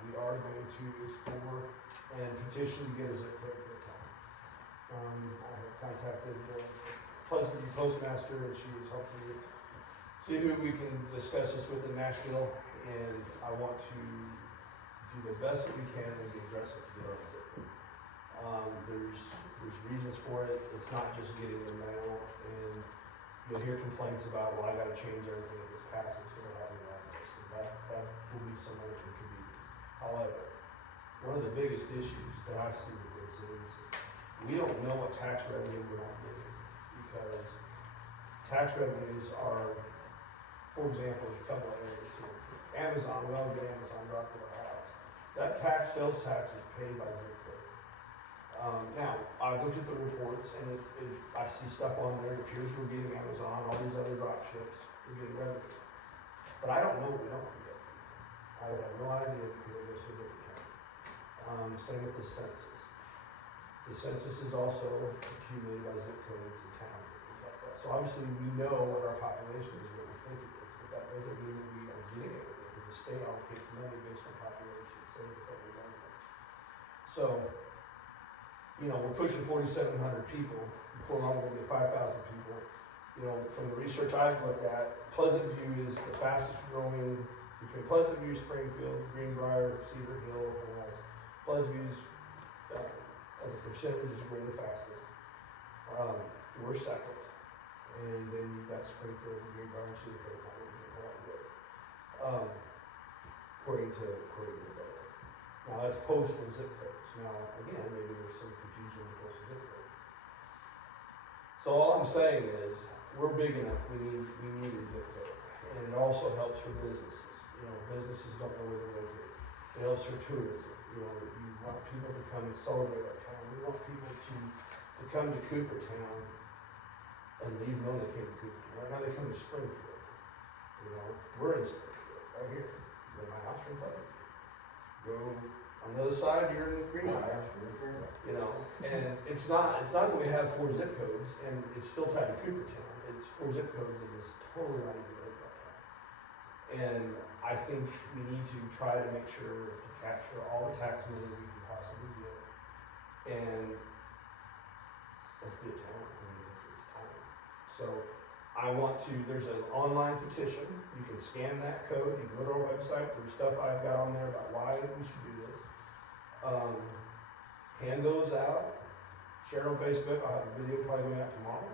we are going to explore and petition to get a zip code for the town. I have contacted the Pleasant postmaster, and she is helping me see who we can discuss this with in Nashville, and I want to do the best that we can and be aggressive to get our zip code. There's reasons for it, it's not just getting the mail, and you'll hear complaints about, well, I gotta change everything if this passes, so I have an address, and that will be somewhat of an inconvenience. However, one of the biggest issues that I see with this is, we don't know what tax revenue we're not getting, because tax revenues are, for example, a couple of areas here. Amazon, we all get Amazon dropped to our house. That sales tax is paid by zip code. Now, I looked at the reports and I see stuff on there, it appears we're getting Amazon, all these other drop ships, we're getting revenue. But I don't know what we don't get. I would have no idea because it goes to a different county. Same with the census. The census is also accumulated by zip codes and towns and things like that. So obviously we know what our population is, what we think it is, but that doesn't mean that we are getting it, because the state allocates money based on population, same as the federal government. So, you know, we're pushing 4,700 people, before long we'll get 5,000 people. You know, from the research I've looked at, Pleasant View is the fastest growing, between Pleasant View, Springfield, Greenbrier, Cedar Hill, and us. Pleasant View's, as a percentage, is growing the fastest. We're second. And then you've got Springfield, Greenbrier, and Cedar Hill, not really getting a lot of growth. According to the data. Now that's postal zip codes. Now, again, maybe there's some confusion with postal zip code. So all I'm saying is, we're big enough, we need a zip code. And it also helps for businesses. You know, businesses don't know where they're located. It helps for tourism. You know, you want people to come and celebrate our town. We want people to come to Coopertown and leave knowing they came to Coopertown. Right now they come to Springfield. You know, we're in Springfield, right here. Go to my house from Pleasant. Go on the other side, you're in Greenbrier. You know, and it's not that we have 4 zip codes and it's still tied to Coopertown. It's 4 zip codes and it's totally not even like that. And I think we need to try to make sure to capture all the tax money we can possibly get. And let's be a town. I mean, it's time. So there's an online petition. You can scan that code. You can go to our website. There's stuff I've got on there about why we should do this. Hand those out. Share on Facebook. I'll have a video probably going out tomorrow.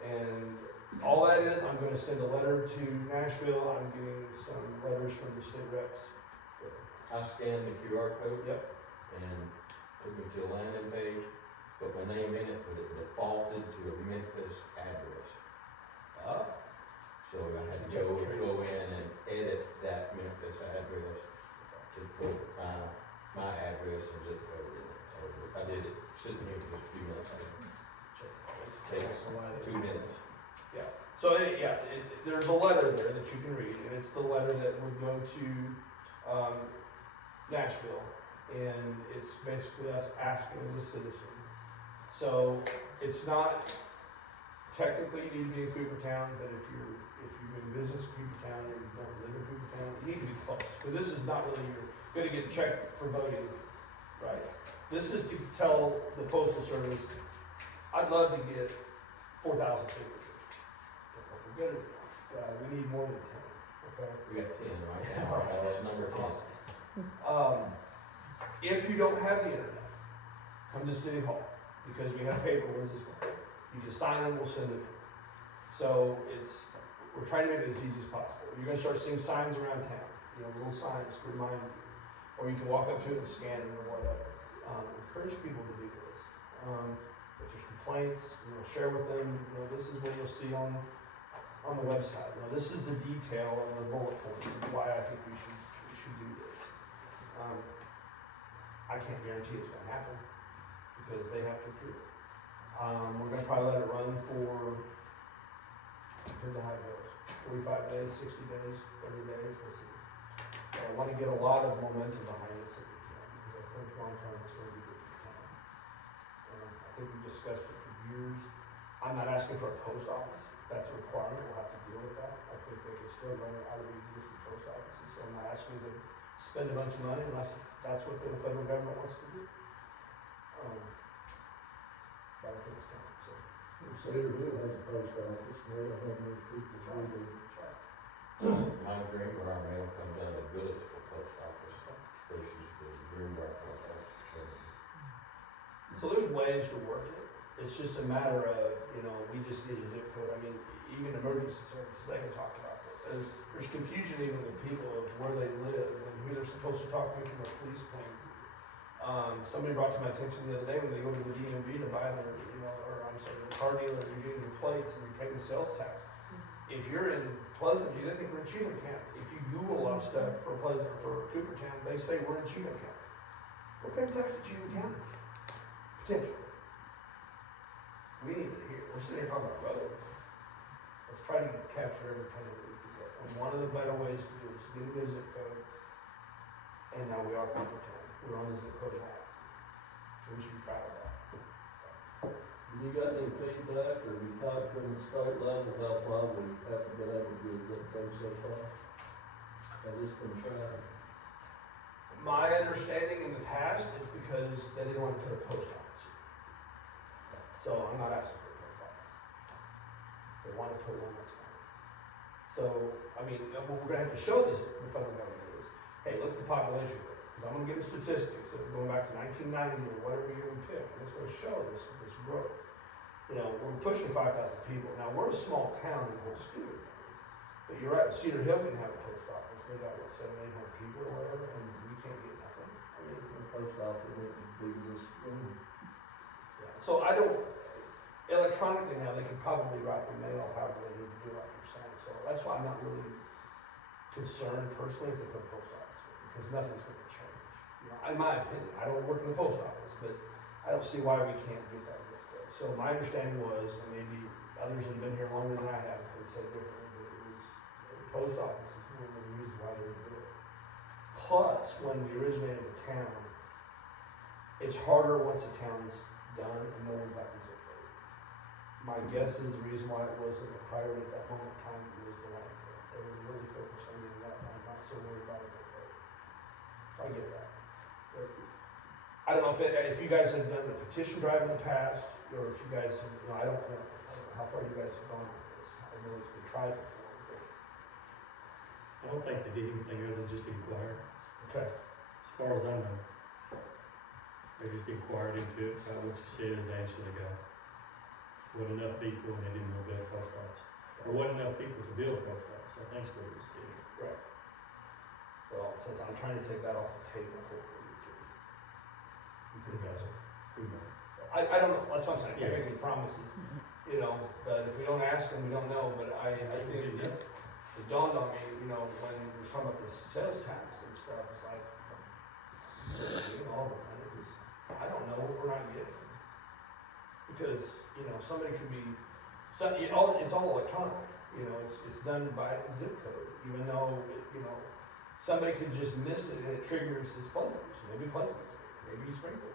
And all that is, I'm going to send a letter to Nashville. I'm getting some letters from the state reps. I scanned the QR code. Yep. And took me to a landing page, put my name in it, but it defaulted to a Memphis address. So I had to go in and edit that Memphis address to put my address and zip code in it. So I did it sitting here for just a few minutes. It takes 2 minutes. Yeah. So there's a letter there that you can read, and it's the letter that would go to Nashville, and it's basically us asking as a citizen. So it's not technically you need to be in Coopertown, but if you're doing business in Coopertown or you don't live in Coopertown, you need to be close, because this is not really you're going to get checked for voting, right? This is to tell the Postal Service, I'd love to get 4,000 signatures. Don't forget it. We need more than 10. Okay. We got 10 right now. That was number 10. Awesome. If you don't have the internet, come to City Hall, because we have paper ones as well. You just sign them, we'll send them in. So we're trying to make it as easy as possible. You're going to start seeing signs around town, little signs to remind you. Or you can walk up to it and scan it or whatever. Encourage people to do this. If there's complaints, share with them. This is what you'll see on the website. This is the detail and the bullet points of why I think we should do this. I can't guarantee it's going to happen because they have to approve it. We're going to probably let it run for depends on how it goes. 45 days, 60 days, 30 days, we'll see. But I wanna get a lot of momentum behind this if we can, because I think long term it's gonna be good for the town. I think we've discussed it for years. I'm not asking for a post office. If that's a requirement, we'll have to deal with that. I think they can still run it out of the existing post offices, so I'm not asking to spend a bunch of money unless that's what the federal government wants to do. But I think it's time, so. Cedar Hill has a post office, and they don't have many people as we do. My Greenbrier mail comes out of Goodlettsville post office versus the Greenbrier post office. So there's ways to work it. It's just a matter of, we just need a zip code. I mean, even emergency services, they can talk about this. There's confusion even with people of where they live and who they're supposed to talk to from a police point of view. Somebody brought to my attention the other day when they go to the DMV to buy their, the car dealer, you're getting your plates and you're paying the sales tax. If you're in Pleasantview, they think we're in Cheatham County. If you Google a lot of stuff for Coopertown, they say we're in Cheatham County. We're paying tax to Cheatham County. Potentially. We need it here. We're sitting here talking about roads. Let's try to capture every penny that we can get. And one of the better ways to do it is to get a zip code. And now we are Coopertown. We're on the zip code map. We should be proud of that. You got any feedback or you talked from the state level about why we haven't been able to get zip code so far? I've just been trying. My understanding in the past is because they didn't want to put a post office here. So I'm not asking for a post office. If they want to put one, that's fine. So, what we're gonna have to show the federal government is, hey, look at the population growth. Because I'm gonna give them statistics that are going back to 1990 or whatever year we pick. And it's gonna show this growth. We're pushing 5,000 people. Now, we're a small town in the whole scheme of things. But you're right, Cedar Hill can have a post office. They got, 700, 800 people or whatever, and we can't get nothing. The post office wouldn't be this spring. Yeah. So electronically now, they can probably write the mail however they need to do, like you're saying. So that's why I'm not really concerned personally if they put a post office in, because nothing's going to change. In my opinion, I don't work in the post office, but I don't see why we can't get that zip code. So my understanding was, and maybe others that have been here longer than I have could say differently, but it was the post office is one of the reasons why they would do it. Plus, when we originated the town, it's harder once the town's done and no one got the zip code. My guess is the reason why it wasn't a priority at that moment in time was the landfill. They were really focused on getting that, and I'm not so worried about a zip code. So I get that. But I don't know if you guys have done the petition drive in the past, or if you guys have, I don't know how far you guys have gone with this. I know it's been tried before, but. I don't think they did anything other than just inquire, Okay. as far as I know. They just inquired into it, about what you said as they actually got. Wasn't enough people and they didn't know about a post office. There wasn't enough people to build a post office, I think is what it was said. Right. Well, since I'm trying to take that off the table, hopefully you can guys. Who knows? I don't know, that's what I'm saying, I can't make any promises, but if we don't ask them, we don't know, but I think it dawned on me, when we were talking about this sales tax and stuff, it's like, all the money, because I don't know what we're not getting. Because, somebody could be, it's all electronic, it's done by zip code, even though, somebody could just miss it and it triggers, it's Pleasant, so maybe Pleasant, maybe Springfield.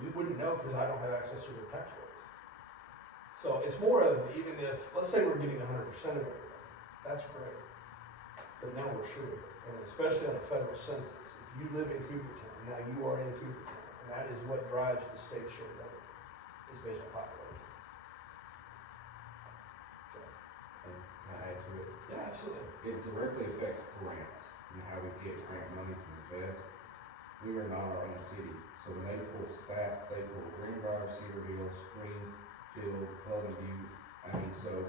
We wouldn't know because I don't have access to their tax rolls. So it's more of, even if, let's say we're getting 100% of everything, that's great. But now we're sure, and especially on a federal census, if you live in Coopertown, now you are in Coopertown, and that is what drives the state share revenue, is based on population. And can I add to it? Yeah, absolutely. It directly affects grants and how we get grant money from the feds. We are not our own city, so when they pull stats, they pull Greenbrier, Cedar Hill, Springfield, Pleasantview. So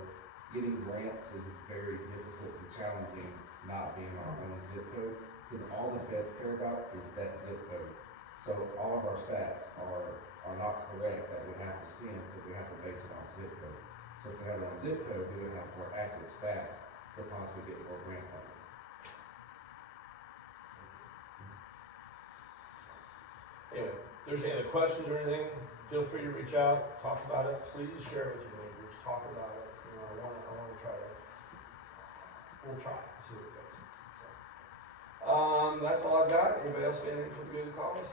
getting grants is very difficult and challenging, not being our own zip code, because all the feds care about is that zip code. So all of our stats are not correct that we have to send, because we have to base it on zip code. So if we had our own zip code, we would have more accurate stats to possibly get more grant funding. Anyway, if there's any other questions or anything, feel free to reach out, talk about it, please share it with your neighbors, talk about it, I wanna try to we'll try, see what it goes. So, that's all I've got. Anybody else got anything for the good cause?